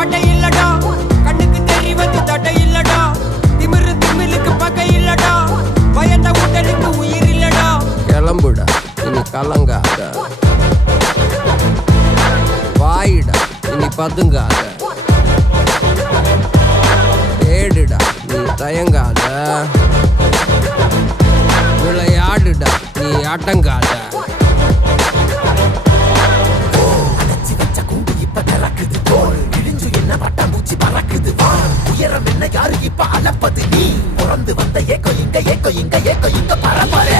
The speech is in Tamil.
பட்டை இல்லடா, கண்ணுக்கு தெரிவது தட்டை இல்லடா, திமிரு திமிலுக்கு பகை இல்லடா, பயந்த உடலுக்கு உயிர் இல்லடா. கிளம்புடா இனி கலங்காத, வாயிடா இனி பதுங்காத, ஏடுடா நீ தயங்காத, விளையாடுடா நீ ஆட்டங்காத. உயரம் என்ன யாரு இப்ப அளப்பது, நீ பிறந்து வந்த ஏக்கோ இங்க ஏக்கோ இங்க ஏக்கோ இங்க பரம்பரை.